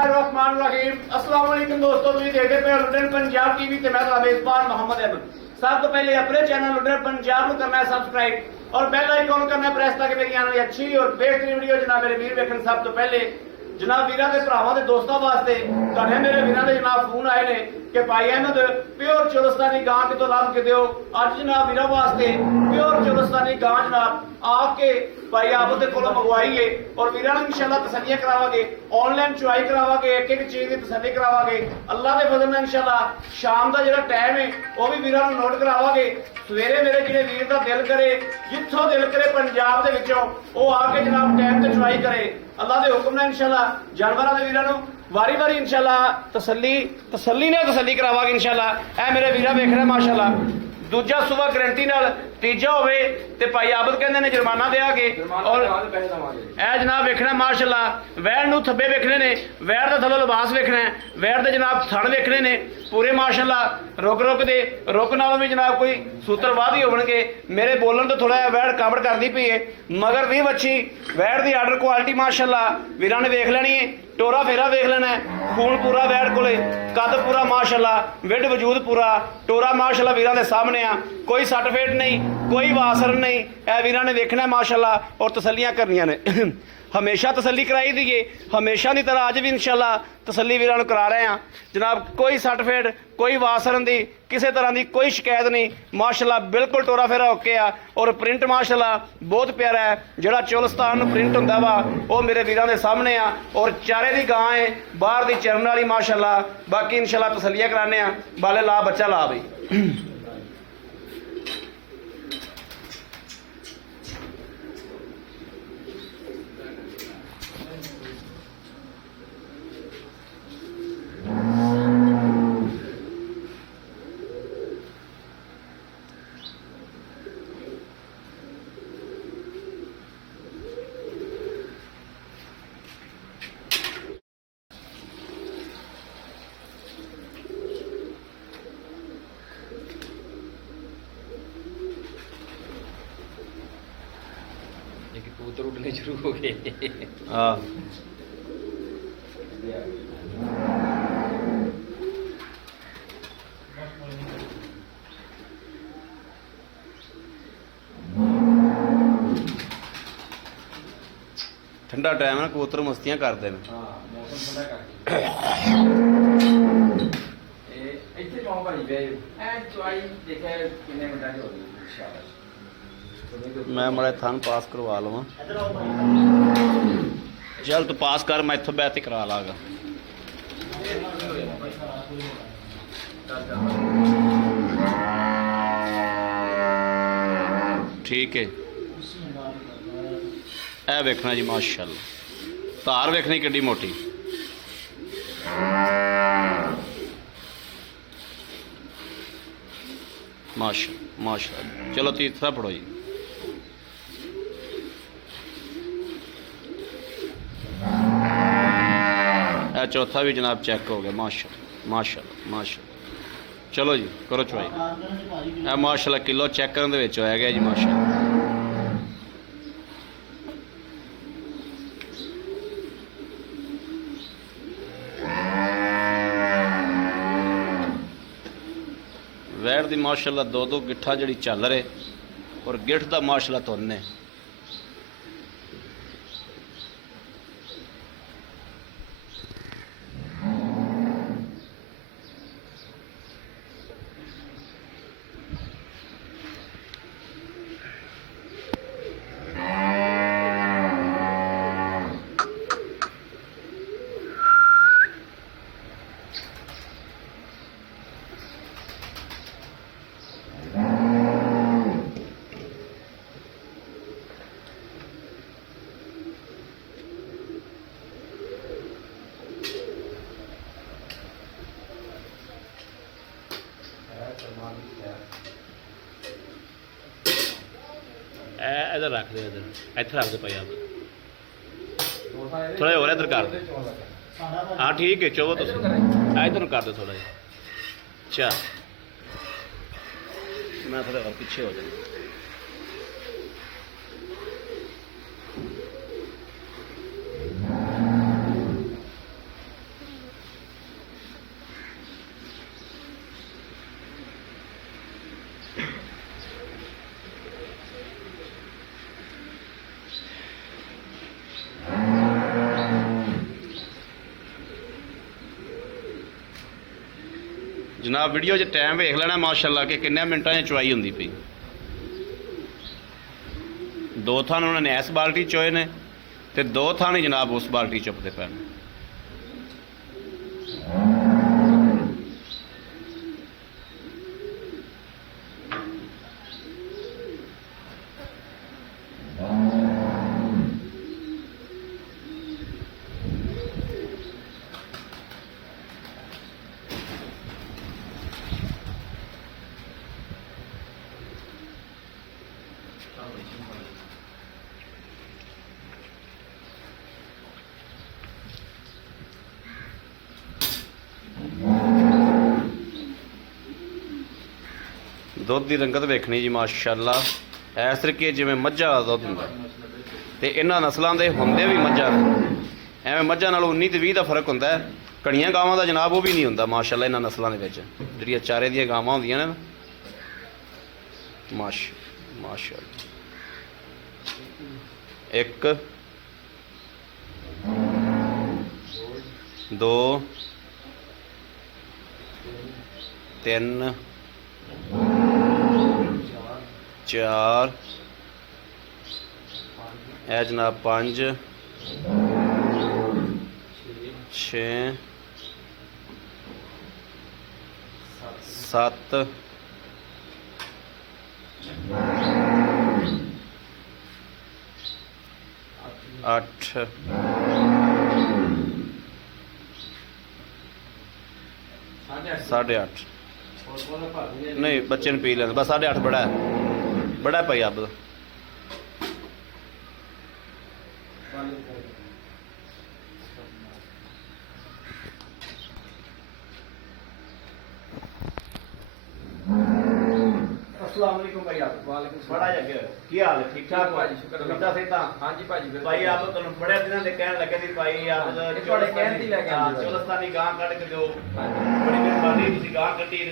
अस्सलाम वालेकुम दोस्तों, तुसीं देखदे पे लुटेन पंजाब टीवी ते मैं तुहाडा मेजबान मोहम्मद अहमद। सब तो पहले अपने चैनल लुटेन पंजाब को करना है सब्सक्राइब और बेल आइकॉन करना है प्रेस ताकि मेरी आने वाली अच्छी और बेहतरीन वीडियो जनाब मेरे वीर वेखण। सब तो पहले जनाब वीरां दे भरावां दे दोस्तां वास्ते तुहाडे मेरे वीरां दे जनाब फोन आए ने कि भाई अहमद प्योर चोलस्तानी गां कितों लभ के दिओ। अज जनाब वीरां वास्ते प्योर चोलस्तानी गां जनाब आके भाई आबद को मंगवाइए और वीरां नूं इंशाअल्लाह तसल्लियां करावांगे, ऑनलाइन चुआई करावांगे, एक एक चीज की तसल्ली करावांगे। अल्लाह के फजल नाल इंशाअल्लाह शाम का जिहड़ा टाइम है वह भी वीरां नूं नोट करावांगे। सवेरे मेरे जिहड़े वीर दा दिल करे जिथों दिल करे पंजाब दे विचों वो आके जनाब टाइम ते चुआई करे। अल्लाह के हुक्म नाल इंशाअल्लाह जानवरां दे वीरां नूं वारी वारी इंशाअल्लाह तसल्ली ने तसल्ली करावांगे इंशाअल्लाह। ए मेरे वीरा वेख रहे माशाअल्लाह दूजा सुबह गारंटी नाल, तीजा होवे ते भाई आबद कहंदे ने जुर्माना देआगे और ए जनाब वेखना माशाअल्लाह वैर नूं थब्बे वेखने ने, वैर दा थल्लों लिबास वेखना है, वैर दे जनाब थण वेखने ने पूरे माशाअल्लाह रुक नालों भी जनाब कोई सूत्र वाद ही होणगे। मेरे बोलन तो थोड़ा वैर कावड़ करदी पई है मगर भी बच्ची वैर दी आर्डर क्वालिटी माशाअल्लाह वीरां ने वेख लेनी है। टोरा फेरा वेख लेना है, खून पूरा वैर कोले, कद पूरा माशाअल्लाह, विड वजूद पूरा, टोरा माशाअल्लाह वीरां दे सामने आ, कोई सट फेट नहीं, कोई वासर नहीं। ए वीरां ने वेखना माशाअल्लाह और तसल्लियां करनियां ने। हमेशा तसल्ली कराई दी है, हमेशा की तरह अज भी इंशाअल्लाह तसल्ली वीरां नूं करा रहे हैं जनाब। कोई सट फेट कोई वासरन की किसी तरह की कोई शिकायत नहीं माशाअल्लाह, बिल्कुल टोरा फेरा ओके आ और प्रिंट माशाअल्लाह बहुत प्यारा है। जिहड़ा चोलस्तान प्रिंट हुंदा वा वो मेरे वीरां दे सामने आ और चारे दी गां है बाहर दी चरन वाली माशाअल्लाह। बाकी इंशाअल्लाह तसल्लियां कराने आ, बाले ला बच्चा ला बई। कबूतर उड़ने शुरू हो गए। हाँ ठंडा टाइम है, कबूतर मस्तियां करते हैं। मौसम ठंडा ਇੱਥੇ ਪਾਉ ਭਾਈ ਵੇ ਐ ਚੁਆਈ ਦੇਖਿਆ ਕਿੰਨੇ ਮਿੰਟਾਂ ਦੀ ਹੋ ਗਈ ਸ਼ਾਬਾਸ਼। मैं बड़ा थान पास करवा लवा, चल तू पास कर, मैं इतों बैठ करा लागा। ठीक है ए वेखना जी माशाअल्लाह, धार वेखनी किड्डी मोटी। माशाअल्लाह माशाअल्लाह। चलो तीसरा पढ़ो जी। चौथा भी जनाब चेक हो गया माशाअल्लाह माशाअल्लाह माशाअल्लाह। चलो जी करो चुवाई। माशाअल्लाह किलो चेक करने दे विच होया गया जी माशाअल्लाह। वैर दी माशाअल्लाह दो दो गिट्ठा जड़ी चल रहे और गिठ दा माशाअल्लाह तुन है। इधर रख दे, इधर इत्थे रख दे भाई आप थोड़ा और इधर कर दे। हाँ ठीक है चोवो तुम इधर कर दो थोड़ा जी। अच्छा मैं थोड़ा और पीछे हो जाऊँ। ਜਨਾਬ ਵੀਡੀਓ 'ਚ ਟਾਈਮ ਵੇਖ ਲੈਣਾ ਮਾਸ਼ਾਅੱਲਾ ਕਿ ਕਿੰਨੇ ਮਿੰਟਾਂ 'ਚ ਚੁਆਈ ਹੁੰਦੀ ਪਈ। ਦੋ ਥਾਂ ਉਹਨਾਂ ਨੇ ਇਸ ਬਾਲਟੀ ਚੋਏ ਨੇ ਤੇ ਦੋ ਥਾਂ ਹੀ ਜਨਾਬ ਉਸ ਬਾਲਟੀ ਚੁੱਪਦੇ ਪਏ ਨੇ। ਦੁੱਧ ਦੀ ਰੰਗਤ ਵੇਖਣੀ ਜੀ ਮਾਸ਼ਾਅੱਲਾ, ਇਸ ਤਰੀਕੇ ਜਿਵੇਂ ਮੱਝਾਂ ਦਾ ਦੁੱਧ ਹੁੰਦਾ ਤੇ ਇਹਨਾਂ ਨਸਲਾਂ ਦੇ ਹੁੰਦੇ ਵੀ ਮੱਝਾਂ ਐਵੇਂ ਮੱਝਾਂ ਨਾਲ 19 ਤੇ 20 ਦਾ ਫਰਕ ਹੁੰਦਾ ਹੈ। ਕਣੀਆਂ ਗਾਵਾਂ ਦਾ ਜਨਾਬ ਉਹ ਵੀ ਨਹੀਂ ਹੁੰਦਾ ਮਾਸ਼ਾਅੱਲਾ ਇਹਨਾਂ ਨਸਲਾਂ ਦੇ ਵਿੱਚ, ਜਿਹੜੀਆਂ ਚਾਰੇ ਦੀਆਂ ਗਾਵਾਂ ਹੁੰਦੀਆਂ ਨੇ ਨਾ ਮਾਸ਼ਾਅੱਲਾ। ਇੱਕ ਦੋ ਤਿੰਨ ਚਾਰ ਇਹ ਜਨਾਬ 5 6 7 8 8:30 नहीं बच्चे ने पी लेंगे बस 8:30 बड़ा है, बड़ा भाई आप अस्सलाम वालेकुम भाई आप वालेकुम बड़ा जगे की हाल है ठीक ठाक भाजी शुक्र कितना सही था हाँ जी भाजी बिल्कुल। भाई आप तो बड़े दिनों से कहने लगे थे भाई आप ये थोड़े कहते ही लगे हैं जी। चौलस्तानी गां कट के दो हाँ जी। बड़ी मेहरबानी ਤੁਸੀਂ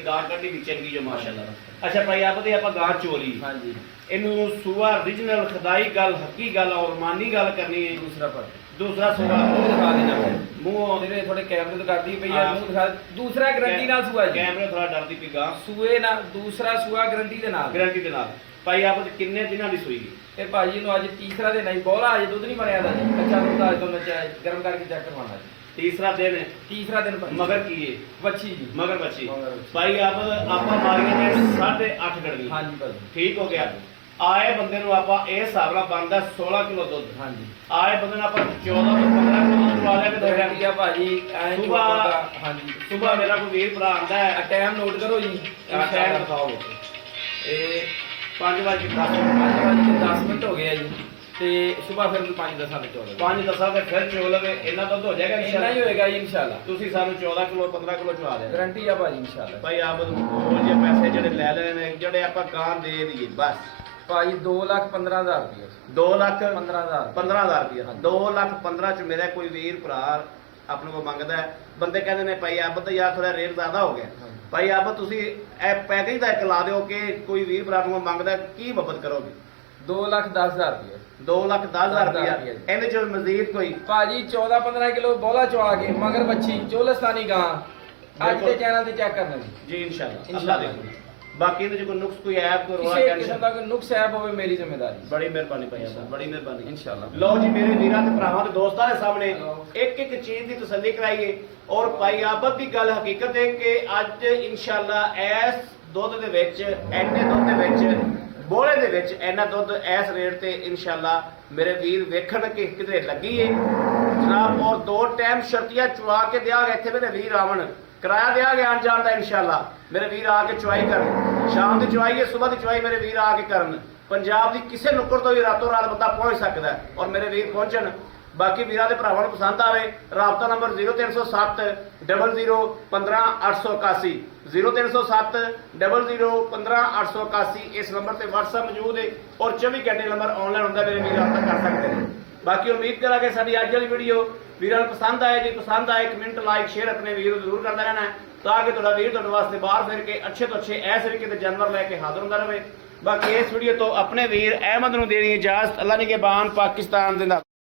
ਗਾਂ ਕੱਢੀ ਵੀ ਚੰਗੀ ਜੋ ਮਾਸ਼ਾਅੱਲਾ। ਅੱਛਾ ਭਾਈ ਆਪ ਦੀ ਆਪਾਂ ਗਾਂ ਚੋਲੀ हाँ जी ਇਹਨੂੰ ਸੂਆ origignal ਖੁਦਾਈ ਗੱਲ ਹੱਕੀ ਗੱਲ ਔਰ ਮਾਨੀ ਗੱਲ ਕਰਨੀ ਹੈ। दूसरा पर ਦੂਸਰਾ ਸੂਆ मुंह दिखा देना फिर ਮੂੰਹ तेरे थोड़े कैमरे तो करती पई है हाँ। मुंह दिखा दूसरा गारंटी नाल सुआ जी ਕੈਮਰੇ ਥੋੜਾ ਡਰਦੀ ਪਈ ਗਾਂ सूए ना दूसरा सुआ गारंटी ਦੇ ਨਾਲ ਗਾਰੰਟੀ ਦੇ ਨਾਲ। ਭਾਈ ਆਪ ਦੀ ਕਿੰਨੇ ਦਿਨਾਂ ਦੀ ਸੂਈ ਗਈ? ਤੇ ਭਾਜੀ ਨੂੰ ਅੱਜ ਤੀਸਰਾ ਦਿਨ ਆਈ ਬੋਲਾ ਅਜੇ ਦੁੱਧ ਨਹੀਂ ਬਣਿਆ ਦਾ ਜੀ ਕੱਚਾ ਦੁੱਧ ਅੱਜ ਤੋਂ ਨਚਾ ਗਰਮ ਕਰਕੇ ਚੈੱਕ ਕਰਵਾਉਣਾ ਜੀ ਤੀਸਰਾ ਦਿਨ ਹੈ ਤੀਸਰਾ ਦਿਨ ਭਾਜੀ ਮਗਰ ਕੀ ਹੈ? ਵੱਛੀ ਜੀ ਮਗਰ ਬੱਚੀ। ਮਗਰ ਬੱਚੀ। ਭਾਈ ਆਪ ਆਪਾਂ ਮਾਰੀਆਂ ਨੇ 8.5 ਗੜਵੀ ਹਾਂਜੀ ਭਾਜੀ ਠੀਕ ਹੋ ਗਿਆ। ਆਏ ਬੰਦੇ ਨੂੰ ਆਪਾਂ ਇਹ ਹਿਸਾਬ ਨਾਲ ਬਣਦਾ 16 ਕਿਲੋ ਦੁੱਧ। ਹਾਂਜੀ ਆਏ ਬੰਦੇ ਨੂੰ ਆਪਾਂ 14 ਤੋਂ 15 ਕਿਲੋ ਦੁੱਧ ਲਵਾ ਲਿਆ ਕਿ ਗਾਰੰਟੀ ਆ ਭਾਜੀ ਐਂ ਸੁਬਾਹ- ਚੋਪਰ ਦਾ ਹਾਂਜੀ ਸੁਬਾ ਮੇਰਾ ਕੋਈ ਵੀਰ ਭਰਾ ਆਂਦਾ ਹੈ ਟਾਈਮ ਨੋਟ ਕਰੋ ਜੀ ਆ ਟਾਈਮ ਦਿਖਾਓ ਇਹ 5 ਵਜੇ 10 5 ਵਜੇ 10 ਮਿੰਟ ਹੋ ਗਏ ਆ ਜੀ ਤੇ ਸਵੇਰ ਫਿਰ 5 10 ਦੇ 14 5 10 ਦੇ ਫਿਰ ਚੋ ਲਵੇ ਇੰਨਾ ਦੁੱਧ ਹੋ ਜਾਏਗਾ ਇੰਨਾ ਹੀ ਇਨਸ਼ਾਅੱਲਾ। ਹੋਏਗਾ ਜੀ ਇਨਸ਼ਾਅੱਲਾ ਤੁਸੀਂ ਸਾਨੂੰ 14 ਕਿਲੋ 15 ਕਿਲੋ ਚਵਾ ਦਿਆ ਗਾਰੰਟੀ ਆ ਭਾਜੀ ਇਨਸ਼ਾਅੱਲਾ ਭਾਈ ਆਪ ਉਹ ਜੇ ਪੈਸੇ ਜਿਹੜੇ ਲੈ ਲੈਣੇ ਨੇ ਜਿਹੜੇ ਆਪਾਂ ਗਾਂ ਦੇ ਦਈਏ ਬਸ ਭਾਜੀ 2,15,000 ਰੁਪਏ 2 ਲੱਖ 15,000 15,000 ਰੁਪਏ ਹਾਂਜੀ। 2 ਲੱਖ 15 ਚ ਮੇਰਾ ਕੋਈ ਵੀਰ ਭਰਾ ਆਪਣੇ ਕੋਲ ਮੰਗਦਾ ਹੈ। ਬੰਦੇ ਕਹਿੰਦੇ ਨੇ ਭਾਈ ਆਪ ਤਾਂ ਯਾਰ ਥੋੜਾ ਰੇਟ ਜ਼ਿਆਦਾ ਹੋ ਗਿਆ। ਹਾਂਜੀ। ਭਾਈ ਆਪ ਤੁਸੀਂ ਇਹ ਪੈਕੇਜ ਦਾ ਇੱਕ ਲਾ ਦਿਓ ਕਿ ਕੋਈ ਵੀਰ ਭਰਾ ਨੂੰ ਮੰਗਦਾ ਕੀ ਮਦਦ ਕਰੋਗੇ? 2,10,000 ਰੁਪਏ 2 ਲੱਖ 10,000 ਰੁਪਏ ਰੁਪਇਆ। ਇਹਦੇ ਚ ਮਜ਼ੀਦ ਕੋਈ ਭਾਜੀ 14-15 ਕਿਲੋ ਬੋਲਾ ਚਵਾ ਕੇ ਮਗਰ ਬੱਚੀ ਚੋਲਸਤਾਨੀ ਗਾਂ ਅੱਜ ਬਿਲਕੁਲ। ਦੇ ਚੈਨਲ ਤੇ ਚੈੱਕ ਕਰਨਾ ਜੀ ਜੀ ਇਨਸ਼ਾਅੱਲਾ ਅੱਲਾਹ ਇਨਸ਼ਾਅੱਲਾ। ਦੇਖੋ। ਬਾਕੀ ਇਹਦੇ ਚ ਕੋਈ ਨੁਕਸ ਕੋਈ ਐਪ ਕੋਈ ਰੋਲਾ ਕਿਸੇ ਕਿਸਮ ਟੈਨਸ਼ਨ ਦਾ ਕੋਈ ਨੁਕਸ ਐਬ ਹੋਵੇ ਮੇਰੀ ਜ਼ਿੰਮੇਵਾਰੀ ਬੜੀ ਮਿਹਰਬਾਨੀ ਭਾਈ ਆਪ ਬੜੀ ਮਿਹਰਬਾਨੀ ਇਨਸ਼ਾਅੱਲਾ ਲਓ ਜੀ ਮੇਰੇ ਵੀਰਾਂ ਤੇ ਭਰਾਵਾਂ ਤੇ ਦੋਸਤਾਂ ਦੇ ਸਾਹਮਣੇ ਇੱਕ ਇੱਕ ਚੀਜ਼ ਦੀ ਤਸੱਲੀ ਕਰਾਈਏ ਔਰ ਭਾਈ ਆਬਦ ਦੀ ਗੱਲ ਹਕੀਕਤ ਹੈ ਕਿ ਅੱਜ ਇਨਸ਼ਾਅੱਲਾ ਇਸ ਦੁੱਧ ਦੇ ਵਿੱਚ ਐਨੇ ਦੁੱਧ ਦੇ ਵਿੱਚ ਬੋਲੇ ਦੇ ਵਿੱਚ ਐਨਾ ਦੁੱਧ ਇਸ ਰੇਟ ਤੇ ਇਨਸ਼ਾਅੱਲਾ ਮੇਰੇ ਵੀਰ ਵੇਖਣ ਕਿ ਕਿਧਰੇ ਲੱਗੀ ਏ ਜਨਾਬ। ਔਰ 2 ਟਾਈਮ ਸ਼ਰਤੀਆ ਚਵਾ ਕੇ ਦਿਆਂਗੇ ਇੱਥੇ ਮੇਰੇ ਵੀਰ ਆਵਣ ਕਿਰਾਇਆ ਦਿਆਂਗੇ ਆਣ ਜਾਣ ਦਾ ਇਨਸ਼ਾਅੱਲਾ। ਮੇਰੇ ਵੀਰ ਆ ਕੇ ਚੁਆਈ ਕਰਨ ਸ਼ਾਮ ਦੀ ਚੁਆਈ ਹੈ ਸਵੇਰ ਦੀ ਚੁਆਈ ਮੇਰੇ ਵੀਰ ਆ ਕੇ ਕਰਨ। ਪੰਜਾਬ ਦੀ ਕਿਸੇ ਨੁੱਕਰ ਤੋਂ ਵੀ ਰਾਤੋਂ ਰਾਤ ਬੰਦਾ ਪਹੁੰਚ ਸਕਦਾ ਹੈ ਔਰ ਮੇਰੇ ਵੀਰ ਪਹੁੰਚਣ। ਬਾਕੀ ਵੀਰਾਂ ਦੇ ਭਰਾਵਾਂ ਨੂੰ ਪਸੰਦ ਆਵੇ ਰਾਬਤਾ ਨੰਬਰ 0307 00 15 881 0307 00 15 881 ਇਸ ਨੰਬਰ ਤੇ WhatsApp ਮੌਜੂਦ ਹੈ ਔਰ 24 ਘੰਟੇ ਨੰਬਰ ਆਨਲਾਈਨ ਹੁੰਦਾ ਮੇਰੇ ਵੀਰ ਰਾਬਤਾ ਕਰ ਸਕਦੇ ਨੇ। ਬਾਕੀ ਉਮੀਦ ਕਰਾਂਗੇ ਸਾਡੀ ਅੱਜ ਵਾਲੀ ਵੀਡੀਓ ਵੀਰਾਂ ਨੂੰ ਪਸੰਦ ਆਏ। ਜੀ ਪਸੰਦ ਆਏ ਕਮੈਂਟ ਲਾਈਕ ਸ਼ੇਅਰ ਆਪਣੇ ਵੀਰ ਨੂੰ ਜ਼ਰੂਰ ਕਰਦਾ ਰਹਿਣਾ ਤਾਂ ਕਿ ਤੁਹਾਡਾ ਵੀਰ ਤੁਹਾਡੇ ਵਾਸਤੇ ਬਾਹਰ ਫਿਰ ਕੇ ਅੱਛੇ ਤੋਂ ਅੱਛੇ ਐਸ ਤਰੀਕੇ ਦੇ ਜਾਨਵਰ ਲੈ ਕੇ ਹਾਜ਼ਰ ਹੁੰਦਾ ਰਹੇ। ਬਾਕੀ ਇਸ ਵੀਡੀਓ ਤੋਂ ਆਪਣੇ ਵੀਰ ਅਹਿਮਦ ਨੂੰ ਦੇਣੀ ਇਜਾਜ਼ਤ। ਅੱਲਾ ਨਿਗਹਿਬਾਨ ਪਾਕਿਸਤਾਨ ਜ਼ਿੰਦਾਬਾਦ।